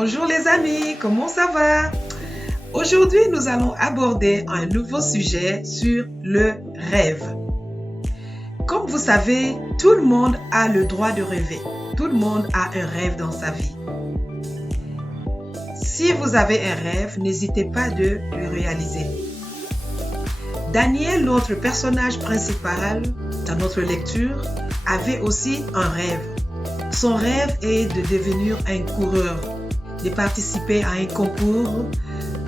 Bonjour les amis, comment ça va? Aujourd'hui, nous allons aborder un nouveau sujet sur le rêve. Comme vous savez, tout le monde a le droit de rêver. Tout le monde a un rêve dans sa vie. Si vous avez un rêve, n'hésitez pas de le réaliser. Daniel, notre personnage principal dans notre lecture, avait aussi un rêve. Son rêve est de devenir un coureur, de participer à un concours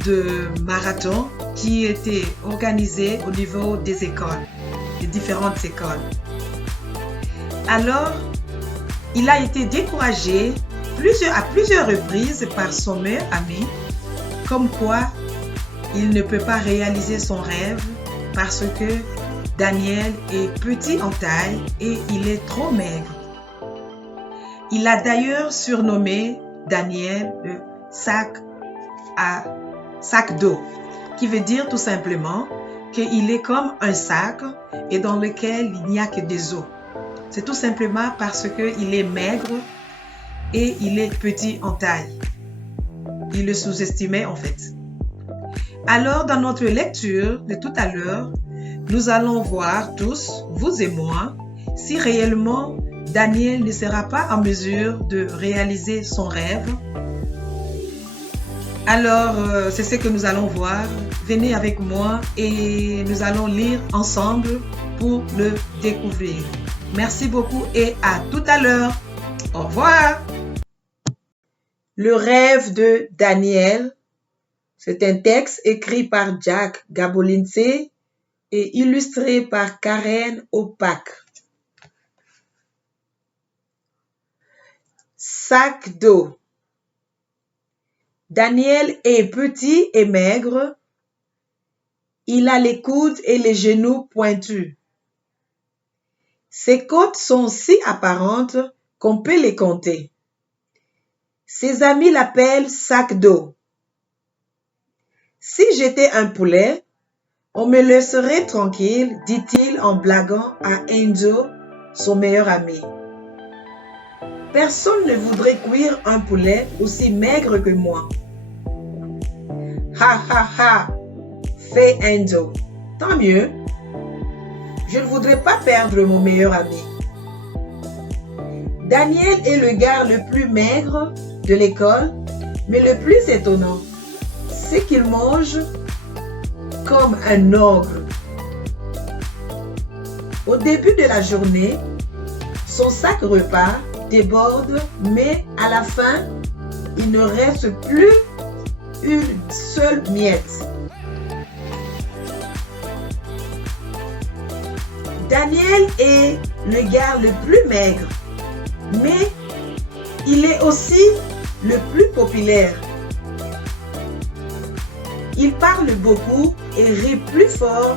de marathon qui était organisé au niveau des écoles, des différentes écoles. Alors, il a été découragé à plusieurs reprises par son meilleur ami, comme quoi il ne peut pas réaliser son rêve parce que Daniel est petit en taille et il est trop maigre. Il a d'ailleurs surnommé Daniel le sac d'eau, qui veut dire tout simplement qu'il est comme un sac et dans lequel il n'y a que des eaux. C'est tout simplement parce qu'il est maigre et il est petit en taille. Il le sous-estimait en fait. Alors, dans notre lecture de tout à l'heure, nous allons voir tous, vous et moi, si réellement Daniel ne sera pas en mesure de réaliser son rêve. Alors, c'est ce que nous allons voir. Venez avec moi et nous allons lire ensemble pour le découvrir. Merci beaucoup et à tout à l'heure. Au revoir. Le rêve de Daniel. C'est un texte écrit par Jack Gabolinse et illustré par Karen Opak. Sac d'eau. Daniel est petit et maigre. Il a les coudes et les genoux pointus. Ses côtes sont si apparentes qu'on peut les compter. Ses amis l'appellent sac d'eau. Si j'étais un poulet, on me laisserait tranquille, dit-il en blaguant à Enzo, son meilleur ami. Personne ne voudrait cuire un poulet aussi maigre que moi. Ha ha ha, fait Enzo. Tant mieux. Je ne voudrais pas perdre mon meilleur ami. Daniel est le gars le plus maigre de l'école, mais le plus étonnant, c'est qu'il mange comme un ogre. Au début de la journée, son sac repas déborde, mais à la fin, il ne reste plus une seule miette. Daniel est le gars le plus maigre, mais il est aussi le plus populaire. Il parle beaucoup et rit plus fort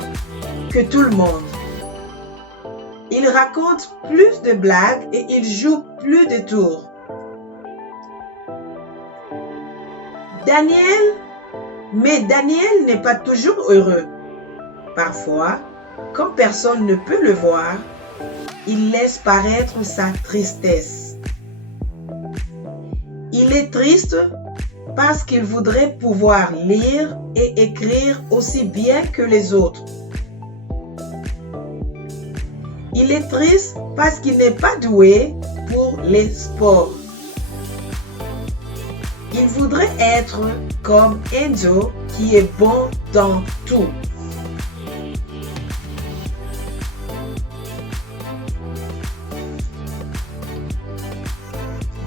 que tout le monde. Il raconte plus de blagues et il joue plus de tours. Daniel n'est pas toujours heureux. Parfois, comme personne ne peut le voir, il laisse paraître sa tristesse. Il est triste parce qu'il voudrait pouvoir lire et écrire aussi bien que les autres. Il est triste parce qu'il n'est pas doué pour les sports. Il voudrait être comme Enzo qui est bon dans tout.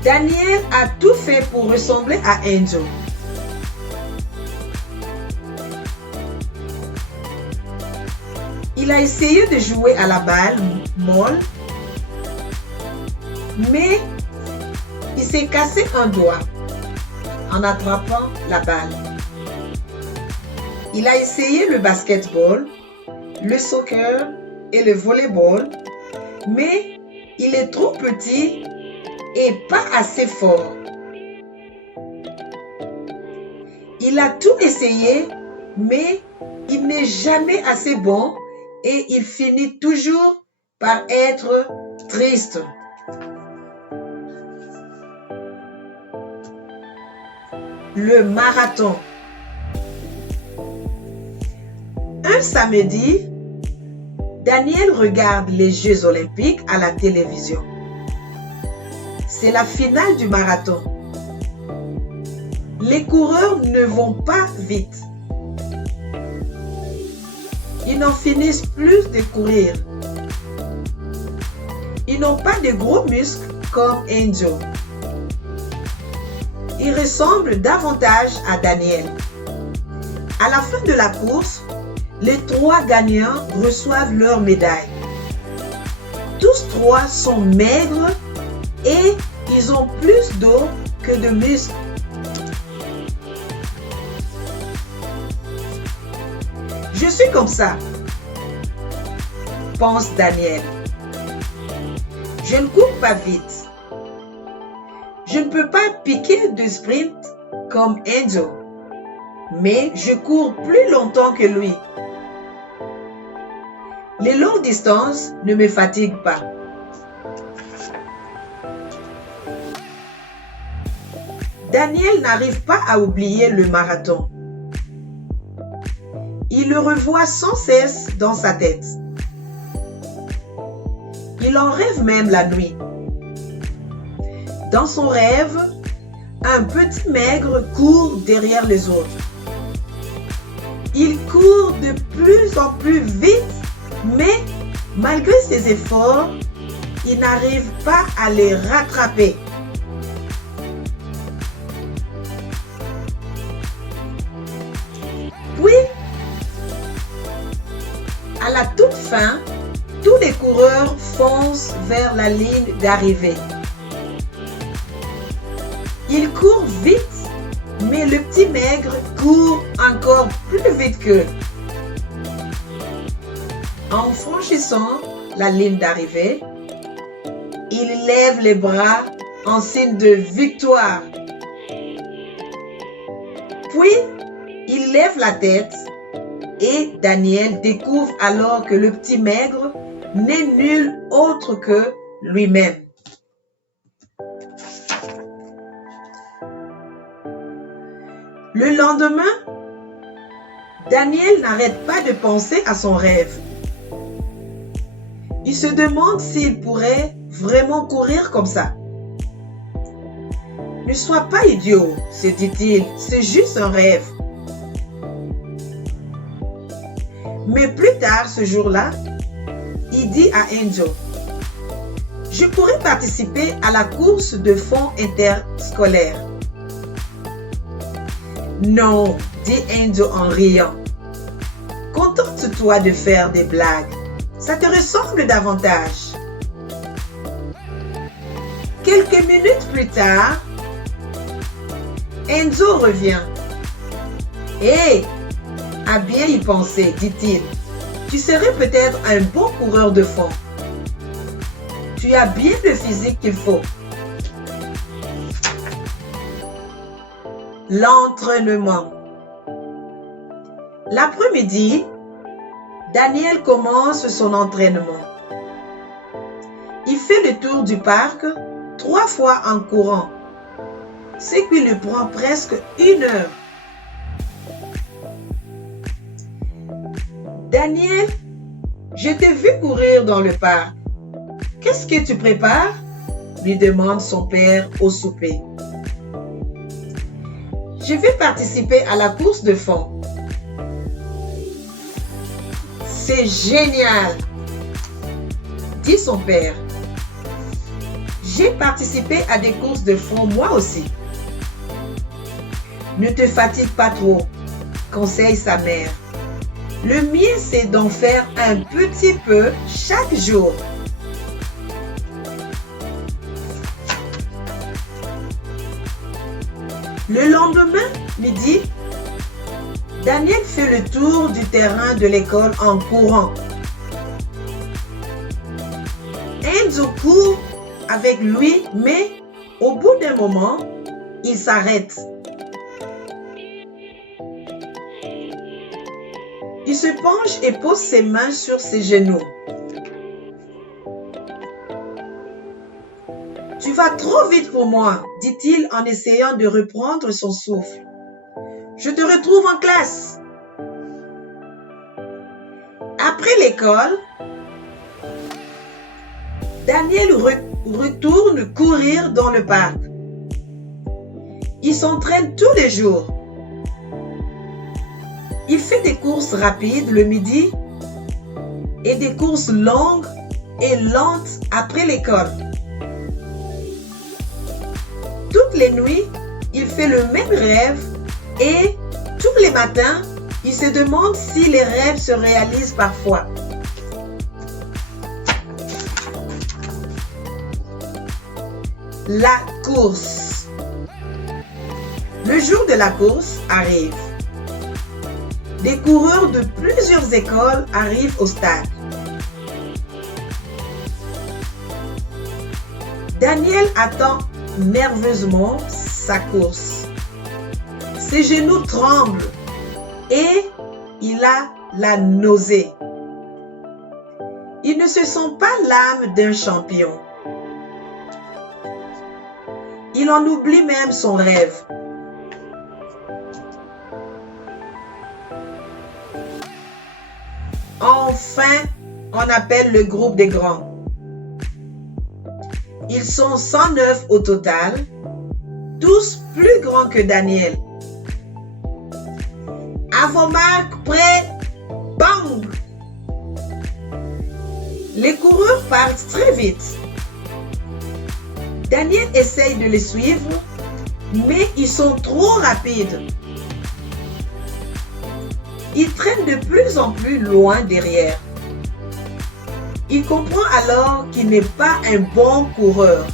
Daniel a tout fait pour ressembler à Enzo. Il a essayé de jouer à la balle molle, mais il s'est cassé un doigt en attrapant la balle. Il a essayé le basketball, le soccer et le volleyball, mais il est trop petit et pas assez fort. Il a tout essayé, mais il n'est jamais assez bon et il finit toujours par être triste. le marathon. Un samedi, Daniel regarde les Jeux olympiques à la télévision. C'est la finale du marathon. Les coureurs ne vont pas vite. Ils n'en finissent plus de courir. Ils n'ont pas de gros muscles comme Angel. Ils ressemblent davantage à Daniel. À la fin de la course, les 3 gagnants reçoivent leur médaille. Tous 3 sont maigres et ils ont plus d'eau que de muscles. Je suis comme ça, pense Daniel. Je ne cours pas vite. Je ne peux pas piquer de sprint comme Angel, mais je cours plus longtemps que lui. Les longues distances ne me fatiguent pas. Daniel n'arrive pas à oublier le marathon. Il le revoit sans cesse dans sa tête. Il en rêve même la nuit. Dans son rêve, un petit maigre court derrière les autres. Il court de plus en plus vite, mais malgré ses efforts, il n'arrive pas à les rattraper. Puis, à la toute fin, tous les coureurs foncent vers la ligne d'arrivée. Ils courent vite, mais le petit maigre court encore plus vite qu'eux. En franchissant la ligne d'arrivée, il lève les bras en signe de victoire. Puis, il lève la tête et Daniel découvre alors que le petit maigre n'est nul autre que lui-même. Le lendemain, Daniel n'arrête pas de penser à son rêve. Il se demande s'il pourrait vraiment courir comme ça. Ne sois pas idiot, se dit-il, c'est juste un rêve. Mais plus tard ce jour-là, il dit à Angel, « Je pourrais participer à la course de fond interscolaire. » « Non, dit Angel en riant. « Contente-toi de faire des blagues. Ça te ressemble davantage. » Quelques minutes plus tard, Enzo revient. « Hé, à bien y penser, dit-il. Tu serais peut-être un bon coureur de fond. Tu as bien le physique qu'il faut. » L'entraînement. L'après-midi, Daniel commence son entraînement. Il fait le tour du parc 3 fois en courant, ce qui lui prend presque 1 heure. Daniel, je t'ai vu courir dans le parc. Qu'est-ce que tu prépares? Lui demande son père au souper. Je vais participer à la course de fond. C'est génial, dit son père. J'ai participé à des courses de fond moi aussi. Ne te fatigue pas trop, conseille sa mère. Le mieux, c'est d'en faire un petit peu chaque jour. Le lendemain, midi, Daniel fait le tour du terrain de l'école en courant. Enzo court avec lui, mais au bout d'un moment, il s'arrête. Il se penche et pose ses mains sur ses genoux. « Tu vas trop vite pour moi, dit-il en essayant de reprendre son souffle. je te retrouve en classe. Après l'école, Daniel retourne courir dans le parc. Il s'entraîne tous les jours. Il fait des courses rapides le midi et des courses longues et lentes après l'école. Toutes les nuits, il fait le même rêve et tous les matins, il se demande si les rêves se réalisent parfois. La course. Le jour de la course arrive. Des coureurs de plusieurs écoles arrivent au stade. Daniel attend nerveusement sa course. Ses genoux tremblent et il a la nausée. Il ne se sent pas l'âme d'un champion. Il en oublie même son rêve. Enfin, on appelle le groupe des grands. Ils sont 109 au total, tous plus grands que Daniel. À vos marques, prêts, bang! Les coureurs partent très vite. Daniel essaye de les suivre, mais ils sont trop rapides. Il traîne de plus en plus loin derrière. Il comprend alors qu'il n'est pas un bon coureur.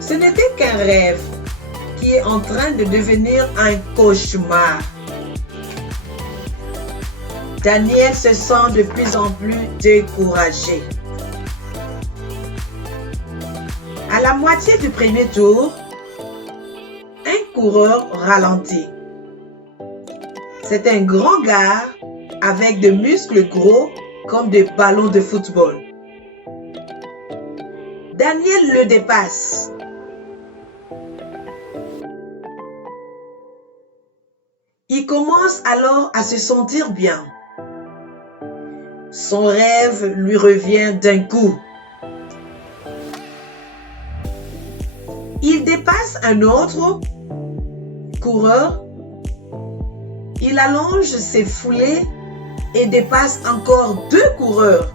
Ce n'était qu'un rêve qui est en train de devenir un cauchemar. Daniel se sent de plus en plus découragé. À la moitié du premier tour, un coureur ralentit. C'est un grand gars avec des muscles gros comme des ballons de football. Daniel le dépasse. Il commence alors à se sentir bien. Son rêve lui revient d'un coup. Il dépasse un autre coureur. Il allonge ses foulées et dépasse encore 2 coureurs.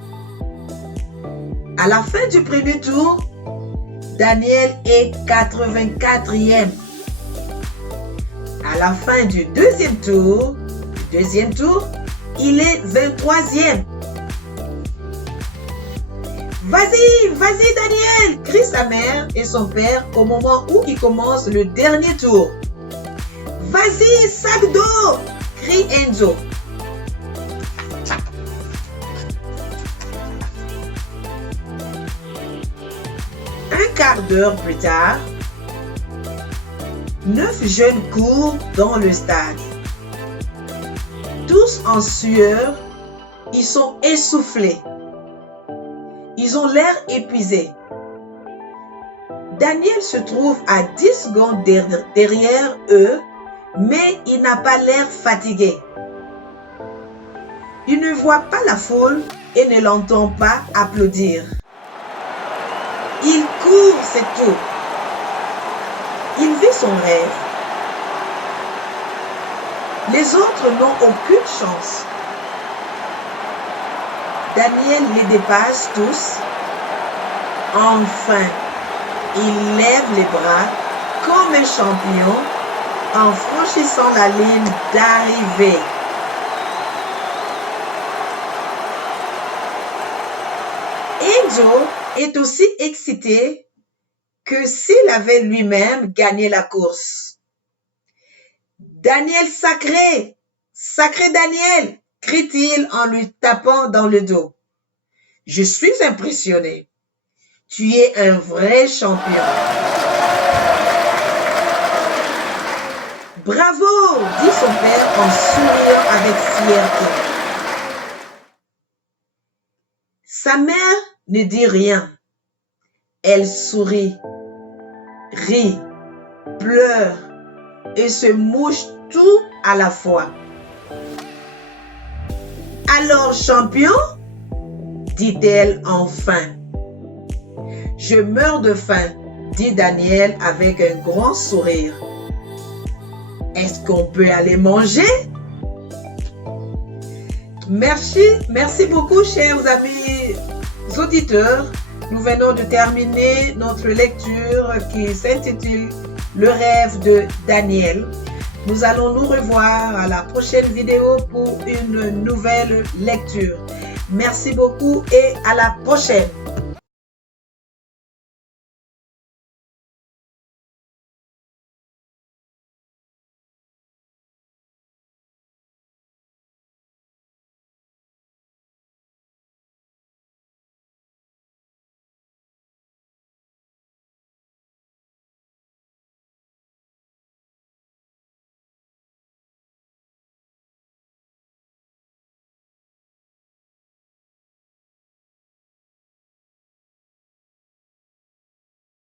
À la fin du premier tour, Daniel est 84e. À la fin du deuxième tour, il est 23e. Vas-y Daniel, crie sa mère et son père au moment où il commence le dernier tour. Vas-y, sac d'eau, crie Enzo. Un quart d'heure plus tard, 9 jeunes courent dans le stade. Tous en sueur, ils sont essoufflés. Ils ont l'air épuisés. Daniel se trouve à 10 secondes derrière eux, mais il n'a pas l'air fatigué. Il ne voit pas la foule et ne l'entend pas applaudir. Il court, c'est tout. Il vit son rêve. Les autres n'ont aucune chance. Daniel les dépasse tous. Enfin, il lève les bras comme un champion en franchissant la ligne d'arrivée. Enzo est aussi excité que s'il avait lui-même gagné la course. Daniel sacré, sacré Daniel, crie-t-il en lui tapant dans le dos. Je suis impressionné. Tu es un vrai champion. Bravo, dit son père en souriant avec fierté. Sa mère ne dit rien. Elle sourit, rit, pleure et se mouche tout à la fois. Alors, champion, dit-elle enfin. Je meurs de faim, dit Daniel avec un grand sourire. Est-ce qu'on peut aller manger? Merci beaucoup, chers amis auditeurs. Nous venons de terminer notre lecture qui s'intitule Le rêve de Daniel. Nous allons nous revoir à la prochaine vidéo pour une nouvelle lecture. Merci beaucoup et à la prochaine.